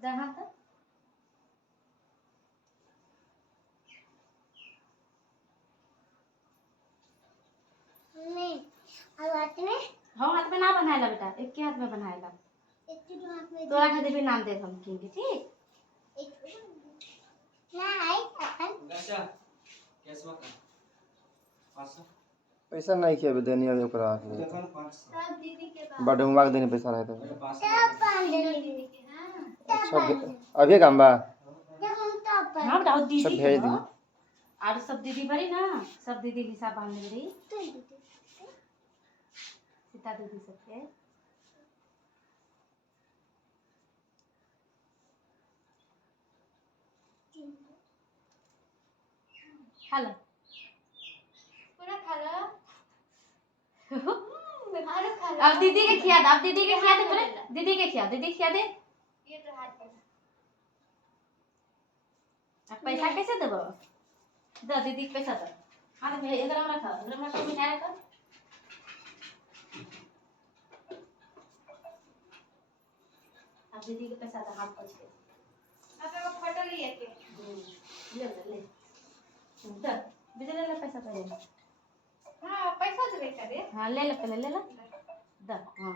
दे हाथ नहीं हाथ में हाँ हाथ में ना बनाएला बेटा एक के हाथ में बनाएला एक हाथ में तोरा खातिर भी नाम दे हम किंग ठीक नहीं अपन अच्छा कैसे मत पास पैसा नहीं किया देनी है ओकरा देखो ना 500 सब दीदी के पास बड़े उमा के देने पैसा रहे तो मेरे पास सब पान दीदी के हां अच्छा अभी काम बा जब हम तब हाँ बेटा और दीदी सब भेज के दी। हो। और सब दीदी बड़ी ना सब दीदी के हिसाब बांध रही सीता दीदी सबके हेलो पूरा खा लो अब दीदी के खिया दे अब दीदी के खिया दे पूरे दीदी के खिया दे ये तो हाथ पर अब पैसा कैसे देबो दे दीदी के पैसा दे हाथ में इधर में रखा मिठाई रखा अब दीदी के पैसा दे हाथ पोंछ के अब एगो फोटो लिए के ले दे बिजली ले पैसा पहले हां पैसा देबे करे हाँ ले ले पहले ले ले दे हाँ